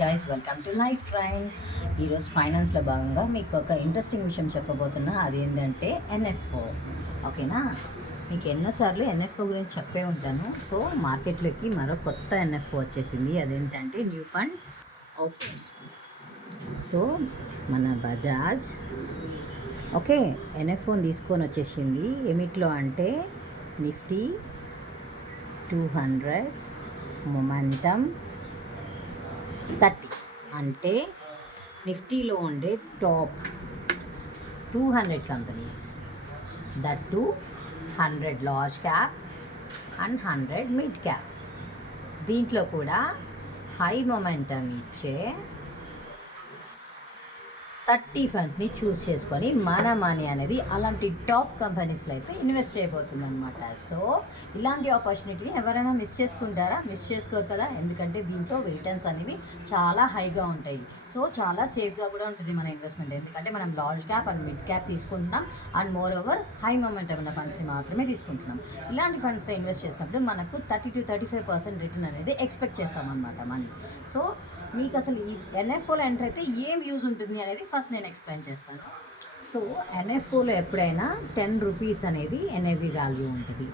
Guys, welcome to life train. ఈరోజు ఫైనాన్స్లో భాగంగా మీకు ఒక ఇంట్రెస్టింగ్ విషయం చెప్పబోతున్నా. అదేంటంటే ఎన్ఎఫ్ఓ. ఓకేనా, మీకు ఎన్నోసార్లు ఎన్ఎఫ్ఓ గురించి చెప్పే ఉంటాను. సో మార్కెట్లోకి మరో కొత్త ఎన్ఎఫ్ఓ వచ్చేసింది. అదేంటంటే న్యూ ఫండ్ ఆఫ్. సో మన బజాజ్ ఓకే ఎన్ఎఫ్ఓని తీసుకొని వచ్చేసింది. ఏమిట్లో అంటే నిఫ్టీ 200 మొమెంటమ్ 30, అంటే నిఫ్టీలో ఉండే top 200 companies, that to 100 large cap and 100 mid cap. దీంట్లో కూడా హై మొమెంటమ్ ఇచ్చే 30 ఫండ్స్ని చూస్ చేసుకొని మన మనీ అనేది అలాంటి టాప్ కంపెనీస్లో అయితే ఇన్వెస్ట్ చేయబోతుంది అనమాట. సో ఇలాంటి ఆపర్చునిటీని ఎవరైనా మిస్ చేసుకుంటారా? మిస్ చేసుకోరు కదా, ఎందుకంటే దీంట్లో రిటర్న్స్ అనేవి చాలా హైగా ఉంటాయి. సో చాలా సేఫ్గా కూడా ఉంటుంది మన ఇన్వెస్ట్మెంట్, ఎందుకంటే మనం large cap and mid cap తీసుకుంటున్నాం and more over high momentum ఉన్న ఫండ్స్ని మాత్రమే తీసుకుంటున్నాం. ఇలాంటి ఫండ్స్లో ఇన్వెస్ట్ చేసినప్పుడు మనకు 30 to 35% రిటర్న్ అనేది ఎక్స్పెక్ట్ చేస్తామన్నమాట మనీ. సో మీకు అసలు ఈ ఎన్ఎఫ్ఓలో ఎంటర్ అయితే ఏం యూజ్ ఉంటుంది అనేది ఫస్ట్ నేను ఎక్స్ప్లెయిన్ చేస్తాను. సో ఎన్ఎఫ్ఓలో ఎప్పుడైనా 10 రూపీస్ అనేది ఎన్ఏవి వాల్యూ ఉంటుంది.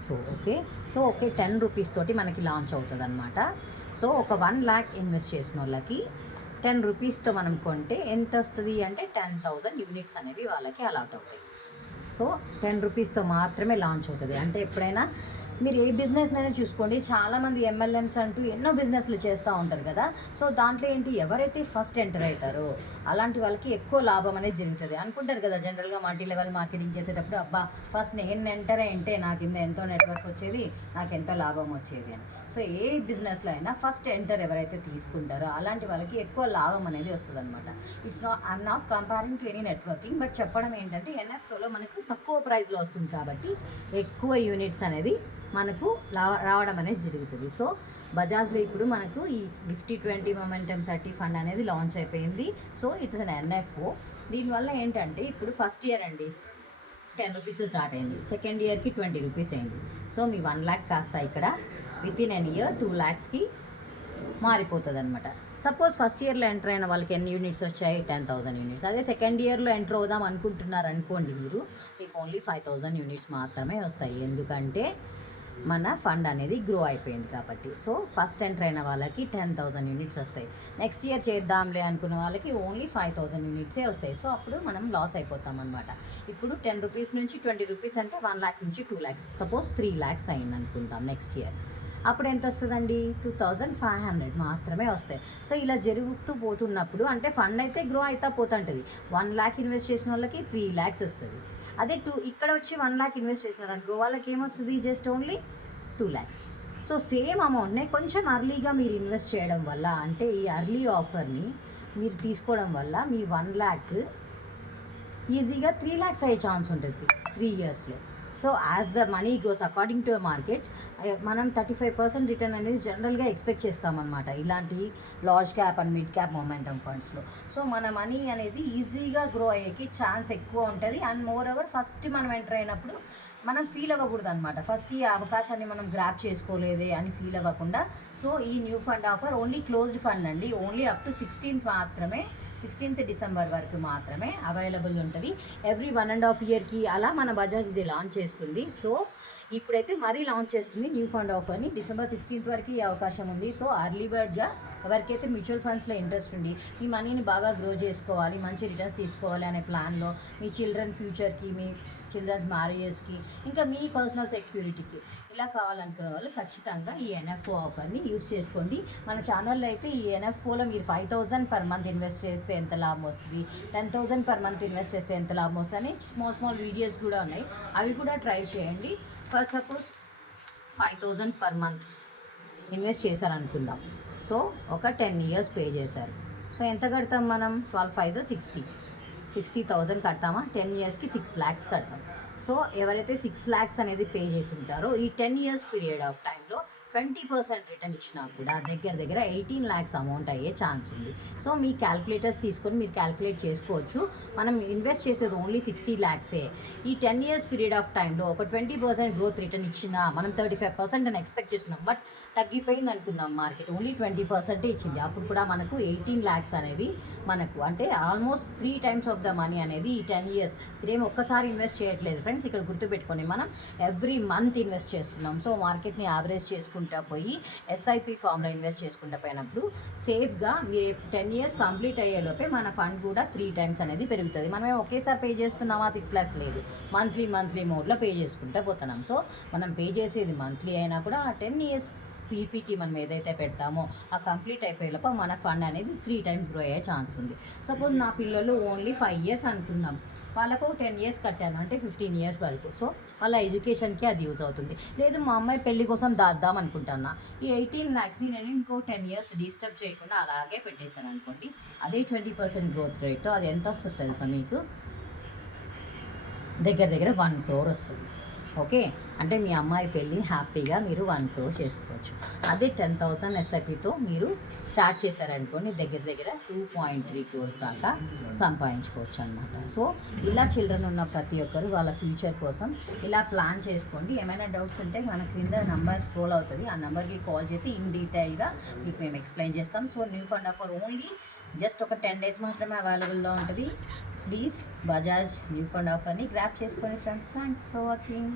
సో ఓకే 10 రూపీస్ తోటి మనకి లాంచ్ అవుతుంది అనమాట. సో ఒక 1 lakh ఇన్వెస్ట్ చేసిన వాళ్ళకి 10 రూపీస్తో మనం కొంటే ఎంత వస్తుంది అంటే 10,000 యూనిట్స్ అనేవి వాళ్ళకి అలాట్ అవుతాయి. సో 10 రూపీస్తో మాత్రమే లాంచ్ అవుతుంది. అంటే ఎప్పుడైనా మీరు ఏ బిజినెస్నైనా చూసుకోండి, చాలామంది ఎంఎల్ఎంస్ అంటూ ఎన్నో బిజినెస్లు చేస్తూ ఉంటారు కదా. సో దాంట్లో ఏంటి, ఎవరైతే ఫస్ట్ ఎంటర్ అవుతారో అలాంటి వాళ్ళకి ఎక్కువ లాభం అనేది జరుగుతుంది అనుకుంటారు కదా. జనరల్గా మల్టీ లెవెల్ మార్కెటింగ్ చేసేటప్పుడు అబ్బా ఫస్ట్ నేను ఎంటర్ అయింటే నాకు కింద ఎంతో నెట్వర్క్ వచ్చేది, నాకు ఎంతో లాభం వచ్చేది అని. సో ఏ బిజినెస్లో అయినా ఫస్ట్ ఎంటర్ ఎవరైతే తీసుకుంటారో అలాంటి వాళ్ళకి ఎక్కువ లాభం అనేది వస్తుంది అనమాట. I'm not comparing to any networking, but చెప్పడం ఏంటంటే ఎన్ఎఫ్ఓలో మనకు తక్కువ ప్రైస్లో వస్తుంది కాబట్టి ఎక్కువ యూనిట్స్ అనేది మనకు రావడం అనేది జరుగుతుంది. సో బజాజ్లో ఇప్పుడు మనకు ఈ నిఫ్టీ 20 మొమెంటమ్ 30 ఫండ్ అనేది లాంచ్ అయిపోయింది. So it's an NFO. దీనివల్ల ఏంటంటే ఇప్పుడు ఫస్ట్ ఇయర్ అండి 10 రూపీస్ స్టార్ట్ అయింది, సెకండ్ ఇయర్కి 20 రూపీస్ అయింది. సో మీ 1 lakh కాస్త ఇక్కడ విత్ ఇన్ ఎన్ ఇయర్ 2 lakhsకి మారిపోతుంది అనమాట. సపోజ్ ఫస్ట్ ఇయర్లో ఎంటర్ అయిన వాళ్ళకి ఎన్ని యూనిట్స్ వచ్చాయి, 10,000 యూనిట్స్. అదే సెకండ్ ఇయర్లో ఎంటర్ అవుదాం అనుకుంటున్నారు అనుకోండి, మీకు ఓన్లీ 5,000 యూనిట్స్ మాత్రమే వస్తాయి, ఎందుకంటే మన ఫండ్ అనేది గ్రో అయిపోయింది కాబట్టి. సో ఫస్ట్ ఎంటర్ అయిన వాళ్ళకి 10,000 యూనిట్స్ వస్తాయి. నెక్స్ట్ ఇయర్ చేద్దాంలే అనుకున్న వాళ్ళకి ఓన్లీ 5,000 యూనిట్సే వస్తాయి. సో అప్పుడు మనం లాస్ అయిపోతాం అనమాట. ఇప్పుడు 10 రూపీస్ నుంచి 20 రూపీస్ అంటే 1 lakh నుంచి 2 lakhs, సపోజ్ 3 lakhs అయింది అనుకుందాం నెక్స్ట్ ఇయర్. అప్పుడు ఎంత వస్తుందండి, 2,500 మాత్రమే వస్తాయి. సో ఇలా జరుగుతూ పోతున్నప్పుడు అంటే ఫండ్ అయితే గ్రో అవుతా పోతుంటుంది. 1 lakh ఇన్వెస్ట్ చేసిన వాళ్ళకి 3 lakhs వస్తుంది. అదే ఇక్కడ వచ్చి 1 lakh ఇన్వెస్ట్ చేసినారు అనుకో, వాళ్ళకి ఏమొస్తుంది, just only 2 lakhs. So same అమౌంట్నే కొంచెం అర్లీగా మీరు ఇన్వెస్ట్ చేయడం వల్ల, అంటే ఈ అర్లీ ఆఫర్ని మీరు తీసుకోవడం వల్ల మీ 1 lakh ఈజీగా 3 lakhs అయ్యే ఛాన్స్ ఉంటుంది 3 yearsలో. So as the money grows according to market, మనం 35% రిటర్న్ అనేది జనరల్గా ఎక్స్పెక్ట్ చేస్తామన్నమాట ఇలాంటి large cap and mid cap momentum ఫండ్స్లో. సో మన మనీ అనేది ఈజీగా గ్రో అయ్యేకి ఛాన్స్ ఎక్కువ ఉంటుంది. అండ్ మోర్ ఓవర్ ఫస్ట్ మనం ఎంటర్ అయినప్పుడు మనం ఫీల్ అవ్వకూడదు అనమాట, ఫస్ట్ ఈ అవకాశాన్ని మనం గ్రాప్ చేసుకోలేదే అని ఫీల్ అవ్వకుండా. సో ఈ new fund offer only closed fund అండి, only up to 16th December వరకు మాత్రమే అవైలబుల్ ఉంటుంది. ఎవ్రీ 1.5 yearకి అలా మన బజాజ్ ఇది లాంచ్ చేస్తుంది. సో ఇప్పుడైతే మరీ లాంచ్ చేస్తుంది న్యూ ఫండ్ ఆఫర్ని, December 16th వరకు ఈ అవకాశం ఉంది. సో అర్లీ బర్డ్గా ఎవరికైతే మ్యూచువల్ ఫండ్స్లో ఇంట్రెస్ట్ ఉండి మీ మనీని బాగా గ్రో చేసుకోవాలి, మంచి రిటర్న్స్ తీసుకోవాలి అనే ప్లాన్లో, మీ చిల్డ్రన్ ఫ్యూచర్కి, మీ చిల్డ్రన్స్ మ్యారేజెస్కి, ఇంకా మీ పర్సనల్ సెక్యూరిటీకి ఇలా కావాలనుకునే వాళ్ళు ఖచ్చితంగా ఈ ఎన్ఎఫ్ఓ ఆఫర్ని యూజ్ చేసుకోండి. మన ఛానల్లో అయితే ఈ ఎన్ఎఫ్ఓలో మీరు 5,000 పర్ మంత్ ఇన్వెస్ట్ చేస్తే ఎంత లాభం వస్తుంది, 10,000 పర్ మంత్ ఇన్వెస్ట్ చేస్తే ఎంత లాభం వస్తుంది అని స్మాల్ వీడియోస్ కూడా ఉన్నాయి, అవి కూడా ట్రై చేయండి. For suppose 5,000 per month invest చేశారనుకుందాం. సో ఒక 10 years పే చేశారు. సో ఎంత కడతాం మనం, 12 5 60,000 కడతామా, 10 yearsకి 6 lakhs కడతాం. సో ఎవరైతే 6 lakhs అనేది పే చేసి ఉంటారో ఈ 10 years పీరియడ్ ఆఫ్ టైంలో 20% రిటర్న్ ఇచ్చినా కూడా దగ్గర దగ్గర 18 lakhs అమౌంట్ అయ్యే ఛాన్స్ ఉంది. సో మీ క్యాల్కులేటర్స్ తీసుకొని మీరు క్యాల్కులేట్ చేసుకోవచ్చు. మనం ఇన్వెస్ట్ చేసేది ఓన్లీ 60 lakhsే. ఈ 10 years పీరియడ్ ఆఫ్ టైంలో ఒక 20% గ్రోత్ రిటర్న్ ఇచ్చినా మనం 35% అని ఎక్స్పెక్ట్ చేస్తున్నాం. బట్ తగ్గిపోయింది అనుకుందాం, మార్కెట్ ఓన్లీ 20% ఇచ్చింది. అప్పుడు కూడా మనకు 18 lakhs అనేవి మనకు అంటే almost 3 times of the money అనేది ఈ 10 years. ఇదేం ఒక్కసారి ఇన్వెస్ట్ చేయట్లేదు ఫ్రెండ్స్, ఇక్కడ గుర్తుపెట్టుకొని మనం ఎవ్రీ మంత్ ఇన్వెస్ట్ చేస్తున్నాం. సో మార్కెట్ని యావరేజ్ చేసుకుంటా పోయి ఎస్ఐపి ఫామ్లో ఇన్వెస్ట్ చేసుకుంటా పోయినప్పుడు సేఫ్గా మీరు 10 years కంప్లీట్ అయ్యేలోపే మన ఫండ్ కూడా 3 times అనేది పెరుగుతుంది. మనం ఒకేసారి పే చేస్తున్నామా 6 lakhs లేదు, మంత్లీ మోడ్లో పే చేసుకుంటూ పోతున్నాం. సో మనం పే చేసేది మంత్లీ అయినా కూడా 10 years పీపీటీ మనం ఏదైతే పెడతామో ఆ కంప్లీట్ అయిపోయేలోపు మన ఫండ్ అనేది 3 times గ్రో అయ్యే ఛాన్స్ ఉంది. సపోజ్ నా పిల్లలు ఓన్లీ 5 years అనుకుందాం, వాళ్ళకు 10 years కట్టాను అంటే 15 years వరకు. సో వాళ్ళ ఎడ్యుకేషన్కి అది యూజ్ అవుతుంది. లేదు మా అమ్మాయి పెళ్లి కోసం దాద్దాం అనుకుంటున్నా, ఈ 18 lakhsని నేను ఇంకో 10 years డిస్టర్బ్ చేయకుండా అలాగే పెట్టేశాను అనుకోండి, అదే 20% గ్రోత్ రేట్తో అది ఎంత వస్తుంది తెలుసా మీకు? దగ్గర దగ్గర 1 crore వస్తుంది. ఓకే, అంటే మీ అమ్మాయి పెళ్ళిని హ్యాపీగా మీరు 1 crore చేసుకోవచ్చు. అదే 10,000 ఎస్ఐపితో మీరు స్టార్ట్ చేశారనుకోండి, దగ్గర దగ్గర 2.3 crores దాకా సంపాదించుకోవచ్చు అనమాట. సో ఇలా చిల్డ్రన్ ఉన్న ప్రతి ఒక్కరు వాళ్ళ ఫ్యూచర్ కోసం ఇలా ప్లాన్ చేసుకోండి. ఏమైనా డౌట్స్ ఉంటే మన క్రింద నెంబర్ స్క్రోల్ అవుతుంది, ఆ నెంబర్కి కాల్ చేసి ఇన్ డీటెయిల్గా మీకు మేము ఎక్స్ప్లెయిన్ చేస్తాం. So new fund offer only just ఒక 10 days మాత్రమే అవైలబుల్లో ఉంటుంది. ప్లీజ్ బజాజ్ న్యూ ఫండ్ ఆఫర్ని గ్రాప్ చేసుకోండి ఫ్రెండ్స్. Thanks for watching.